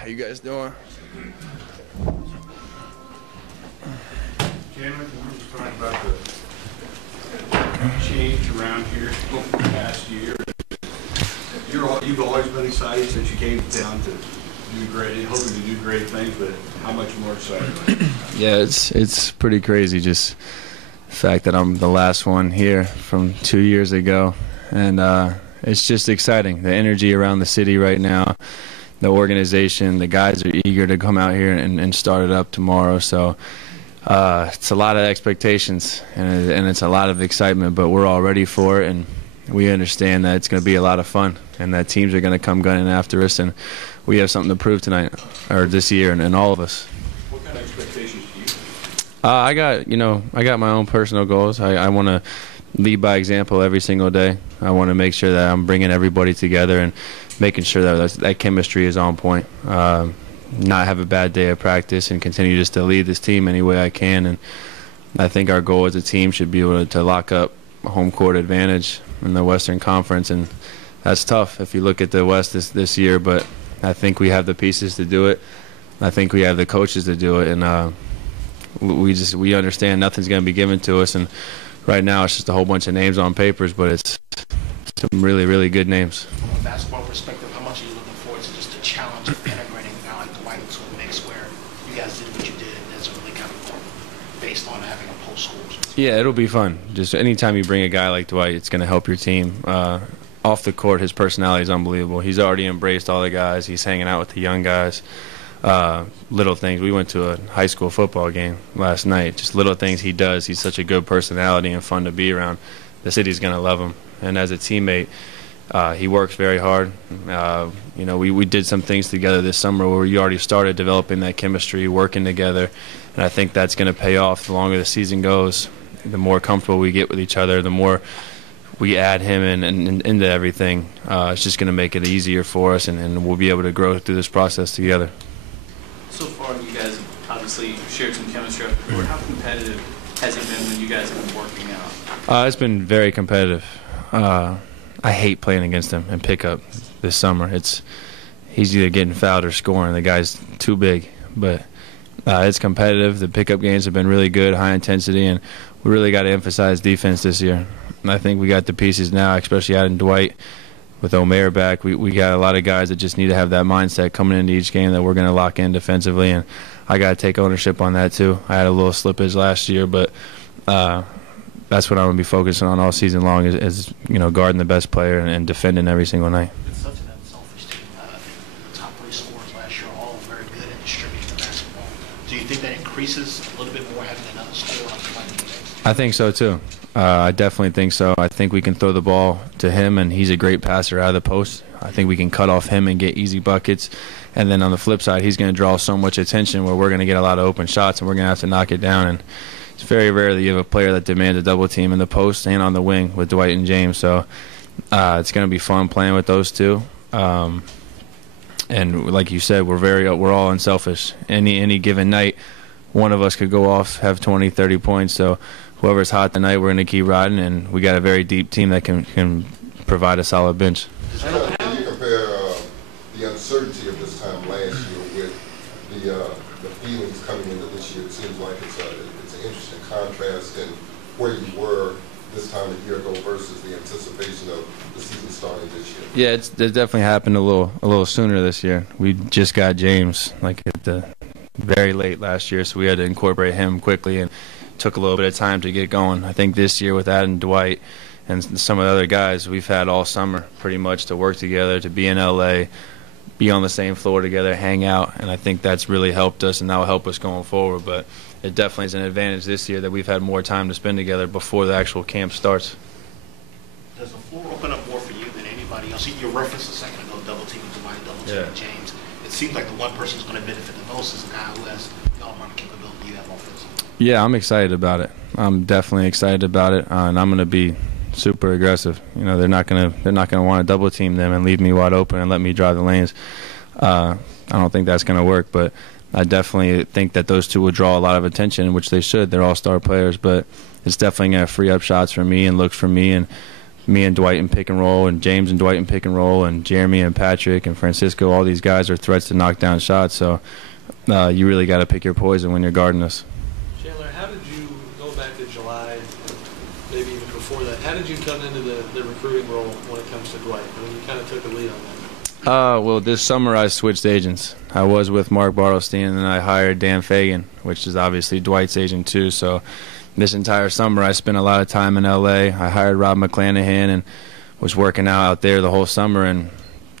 How you guys doing? Chandler, we were talking about the change around here over the past year. You've always been excited since you came down to do great, hoping to do great things, but how much more excited are you? Yeah, it's pretty crazy, just the fact that I'm the last one here from 2 years ago, and it's just exciting. The energy around the city right now, the organization, the guys are eager to come out here and start it up tomorrow. So it's a lot of expectations and it's a lot of excitement, but we're all ready for it, and we understand that it's going to be a lot of fun and that teams are going to come gunning after us, and we have something to prove tonight or this year, and all of us. What kind of expectations do you have? I got my own personal goals. I want to lead by example every single day. I want to make sure that I'm bringing everybody together and making sure that chemistry is on point. Not have a bad day of practice and continue just to lead this team any way I can. And I think our goal as a team should be able to lock up a home court advantage in the Western Conference, and that's tough if you look at the West this year. But I think we have the pieces to do it. I think we have the coaches to do it, and we understand nothing's going to be given to us. And right now it's just a whole bunch of names on papers, but it's some really, really good names. From a basketball perspective, how much are you looking forward to just the challenge of integrating a guy like Dwight into a mix where you guys did what you did, and that's really kind of based on having a post school? Yeah, it'll be fun. Just anytime you bring a guy like Dwight, it's going to help your team. Off the court, his personality is unbelievable. He's already embraced all the guys. He's hanging out with the young guys. Little things. We went to a high school football game last night. Just little things he does. He's such a good personality and fun to be around. The city's going to love him. And as a teammate, he works very hard. We did some things together this summer where we already started developing that chemistry, working together. And I think that's going to pay off the longer the season goes. The more comfortable we get with each other, the more we add him and into everything. It's just going to make it easier for us, and we'll be able to grow through this process together. So far, you guys have obviously shared some chemistry off the court. How competitive has it been when you guys have been working out? It's been very competitive. I hate playing against him in pickup this summer. He's either getting fouled or scoring. The guy's too big, but it's competitive. The pickup games have been really good, high intensity, and we really got to emphasize defense this year. And I think we got the pieces now, especially adding Dwight with Omer back. We got a lot of guys that just need to have that mindset coming into each game that we're going to lock in defensively, and I got to take ownership on that too. I had a little slippage last year, but that's what I'm going to be focusing on all season long is guarding the best player and defending every single night. It's such an unselfish team. The top 3 scorers last year are all very good at distributing the basketball. Do you think that increases a little bit more having another scorer like somebody like James? I think so too. I definitely think so. I think we can throw the ball to him, and he's a great passer out of the post. I think we can cut off him and get easy buckets. And then on the flip side, he's going to draw so much attention where we're going to get a lot of open shots, and we're going to have to knock it down. And it's very rare that you have a player that demands a double team in the post and on the wing with Dwight and James. So it's going to be fun playing with those two. And like you said, we're all unselfish. Any given night, one of us could go off, have 20, 30 points. So whoever's hot tonight, we're going to keep riding, and we got a very deep team that can provide a solid bench. Can you compare the uncertainty of this time last year with the feelings coming into this year? It seems like it's an interesting contrast in where you were this time a year ago versus the anticipation of the season starting this year. Yeah, it definitely happened a little sooner this year. We just got James at the very late last year, so we had to incorporate him quickly, and took a little bit of time to get going. I think this year with adding Dwight and some of the other guys, we've had all summer pretty much to work together, to be in LA, be on the same floor together, hang out, and I think that's really helped us, and that will help us going forward. But it definitely is an advantage this year that we've had more time to spend together before the actual camp starts. Does the floor open up more for you than anybody else? You referenced a second ago double teaming Dwight, double teaming James. It seems like the one person who's going to benefit the most is the guy who has the all-around capability you have offensively. Yeah, I'm excited about it. I'm definitely excited about it, and I'm going to be super aggressive. They're not going to want to double team them and leave me wide open and let me drive the lanes. I don't think that's going to work, but I definitely think that those two will draw a lot of attention, which they should. They're all-star players, but it's definitely going to free up shots for me and looks for me and me and Dwight in pick and roll, and James and Dwight in pick and roll, and Jeremy and Patrick and Francisco. All these guys are threats to knock down shots. So you really got to pick your poison when you're guarding us. Chandler, how did you go back to July, maybe even before that? How did you come into the recruiting role when it comes to Dwight? I mean, you kind of took the lead on that. Well, this summer I switched agents. I was with Mark Bartelstein, and then I hired Dan Fagan, which is obviously Dwight's agent too. So this entire summer I spent a lot of time in L.A. I hired Rob McClanahan and was working out there the whole summer, and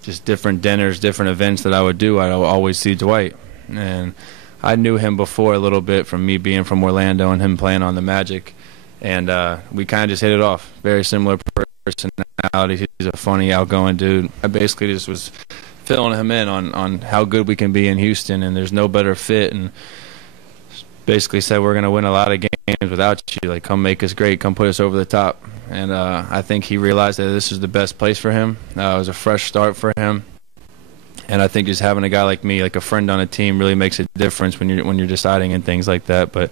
just different dinners, different events that I would do, I'd always see Dwight. And I knew him before a little bit from me being from Orlando and him playing on the Magic. And we kind of just hit it off. Very similar personality. He's a funny, outgoing dude. I basically just was filling him in on how good we can be in Houston, and there's no better fit. And basically said we're going to win a lot of games without you. Like, come make us great. Come put us over the top. And I think he realized that this is the best place for him. It was a fresh start for him. And I think just having a guy like me, like a friend on a team, really makes a difference when you're deciding and things like that. But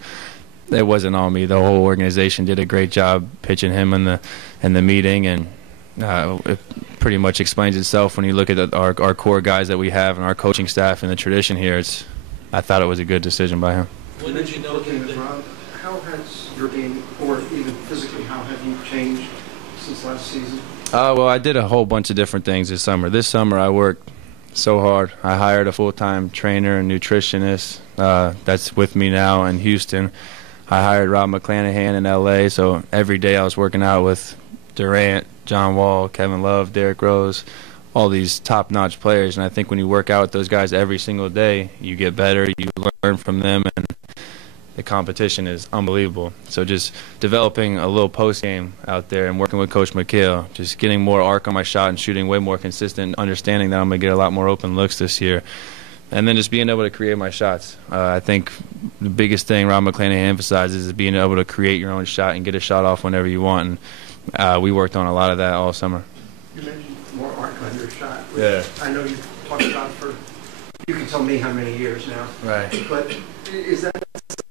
it wasn't all me. The whole organization did a great job pitching him in the meeting, and it pretty much explains itself when you look at our core guys that we have and our coaching staff and the tradition here. I thought it was a good decision by him. When did you know Rob, how has your game, or even physically, how have you changed since last season? Well, I did a whole bunch of different things this summer. This summer I worked so hard. I hired a full-time trainer and nutritionist that's with me now in Houston. I hired Rob McClanahan in L.A., so every day I was working out with Durant, John Wall, Kevin Love, Derrick Rose, all these top-notch players. And I think when you work out with those guys every single day, you get better, you learn from them, and the competition is unbelievable. So just developing a little post-game out there and working with Coach McHale, just getting more arc on my shot and shooting way more consistent, understanding that I'm going to get a lot more open looks this year. And then just being able to create my shots. I think the biggest thing Rob McClanahan emphasizes is being able to create your own shot and get a shot off whenever you want. And we worked on a lot of that all summer. You mentioned more arc on your shot, which Yeah. I know you've talked about for, you can tell me how many years now. Right. But is that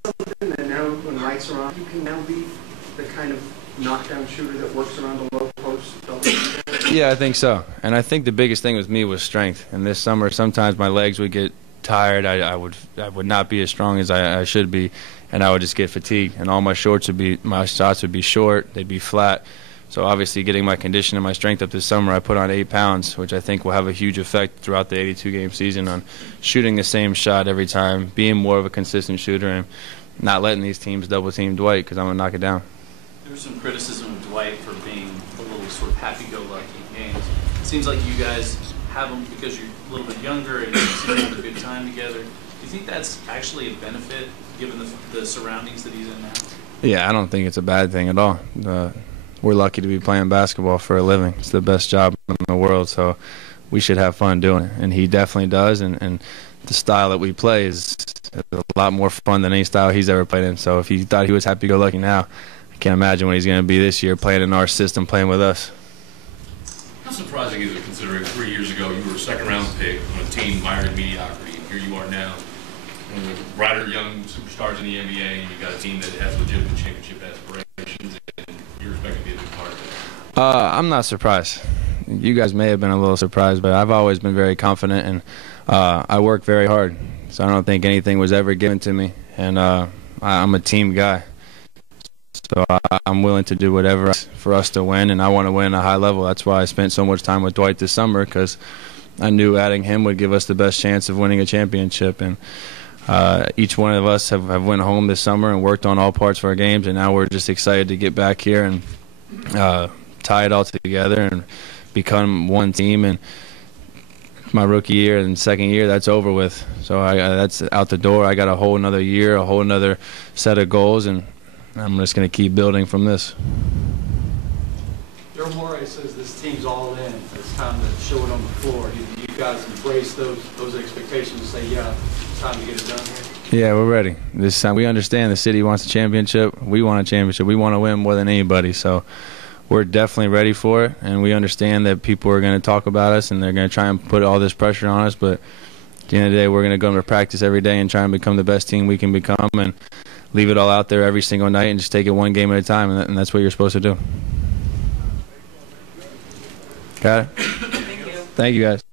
something that now when lights are on, you can now be the kind of knockdown shooter that works around the low post? Yeah, I think so. And I think the biggest thing with me was strength. And this summer, sometimes my legs would get tired. I would not be as strong as I should be, and I would just get fatigued. And all my shots would be short. They'd be flat. So obviously, getting my condition and my strength up this summer, I put on 8 pounds, which I think will have a huge effect throughout the 82-game season on shooting the same shot every time, being more of a consistent shooter, and not letting these teams double-team Dwight because I'm going to knock it down. There was some criticism of Dwight for being a little sort of happy-go-lucky in games. It seems like you guys have him because you're a little bit younger and you seem to have a good time together. Do you think that's actually a benefit given the surroundings that he's in now? Yeah, I don't think it's a bad thing at all. We're lucky to be playing basketball for a living. It's the best job in the world, so we should have fun doing it. And he definitely does, and the style that we play is a lot more fun than any style he's ever played in. So if he thought he was happy-go-lucky now, I can't imagine what he's going to be this year playing in our system, playing with us. How surprising is it considering 3 years ago you were a second-round pick on a team mired in mediocrity, and here you are now, one of the brighter young superstars in the NBA, and you got a team that has legitimate championship aspirations, and you're expected to be a big part of it? I'm not surprised. You guys may have been a little surprised, but I've always been very confident, and I work very hard. So I don't think anything was ever given to me, and I'm a team guy. So I'm willing to do whatever for us to win, and I want to win at a high level. That's why I spent so much time with Dwight this summer, because I knew adding him would give us the best chance of winning a championship. And each one of us have went home this summer and worked on all parts of our games, and now we're just excited to get back here and tie it all together and become one team. And my rookie year and second year, that's over with. So that's out the door. I got a whole another year, a whole another set of goals, and I'm just going to keep building from this. Daryl Morey says this team's all in. It's time to show it on the floor. Do you guys embrace those expectations and say, yeah, it's time to get it done here? Yeah, we're ready. This time we understand the city wants a championship. We want a championship. We want to win more than anybody. So we're definitely ready for it, and we understand that people are going to talk about us and they're going to try and put all this pressure on us. But at the end of the day, we're going to go to practice every day and try and become the best team we can become, and leave it all out there every single night and just take it one game at a time, and that's what you're supposed to do. Got it? Thank you. Thank you, guys.